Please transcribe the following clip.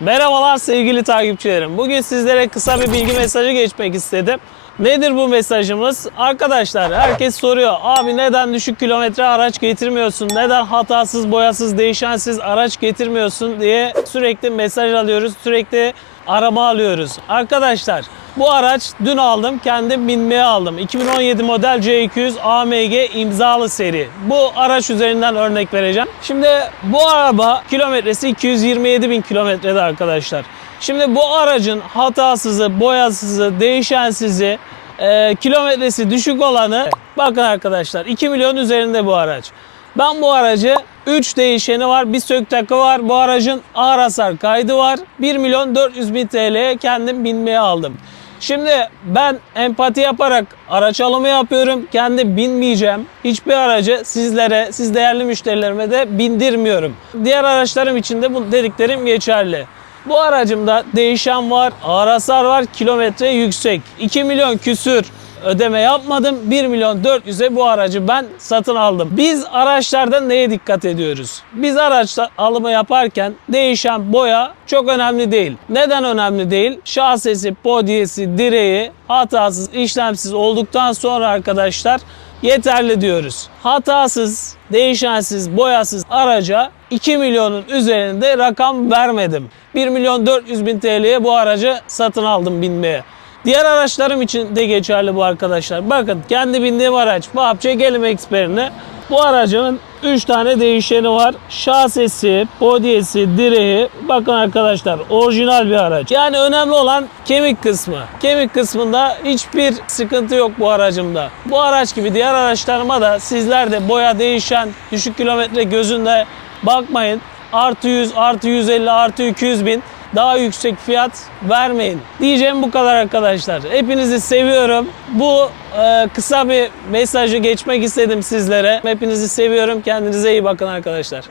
Merhabalar sevgili takipçilerim. Bugün sizlere kısa bir bilgi mesajı geçmek istedim. Nedir bu mesajımız? Arkadaşlar herkes soruyor. Abi neden düşük kilometre araç getirmiyorsun? Neden hatasız, boyasız, değişensiz araç getirmiyorsun diye sürekli mesaj alıyoruz. Sürekli arama alıyoruz. Arkadaşlar bu araç dün aldım. Kendim binmeye aldım. 2017 model C200 AMG imzalı seri. Bu araç üzerinden örnek vereceğim. Şimdi bu araba kilometresi 227 bin kilometrede arkadaşlar. Şimdi bu aracın hatasızı, boyasızı, değişensizi, e, kilometresi düşük olanı bakın arkadaşlar 2 milyon üzerinde bu araç. Ben bu aracı 3 değişeni var, bir sök takı var. Bu aracın ağır hasar kaydı var. 1 milyon 400 bin TL'ye kendim binmeye aldım. Şimdi ben empati yaparak araç alımı yapıyorum. Kendi binmeyeceğim. Hiçbir aracı sizlere, siz değerli müşterilerime de bindirmiyorum. Diğer araçlarım için de bu dediklerim geçerli. Bu aracımda değişen var, ağır hasar var, kilometre yüksek. 2 milyon küsür ödeme yapmadım. 1 milyon 400'e bu aracı ben satın aldım. Biz araçlarda neye dikkat ediyoruz? Biz araçta alımı yaparken değişen boya çok önemli değil. Neden önemli değil? Şasesi, podyesi, direği hatasız, işlemsiz olduktan sonra arkadaşlar yeterli diyoruz. Hatasız, değişensiz, boyasız araca 2 milyonun üzerinde rakam vermedim. 1 milyon 400 bin TL'ye bu aracı satın aldım binmeye. Diğer araçlarım için de geçerli bu arkadaşlar. Bakın kendi bindiğim araç Vahap Çekelim Expert'ine. Bu aracın 3 tane değişeni var. Şasesi, podyesi, direği. Bakın arkadaşlar orijinal bir araç. Yani önemli olan kemik kısmı. Kemik kısmında hiçbir sıkıntı yok bu aracımda. Bu araç gibi diğer araçlarıma da sizler de boya değişen, düşük kilometre gözünde bakmayın. Artı 100, artı 150, artı 200 bin daha yüksek fiyat vermeyin. Diyeceğim bu kadar arkadaşlar. Hepinizi seviyorum. Bu e, kısa bir mesajı geçmek istedim sizlere. Hepinizi seviyorum. Kendinize iyi bakın arkadaşlar.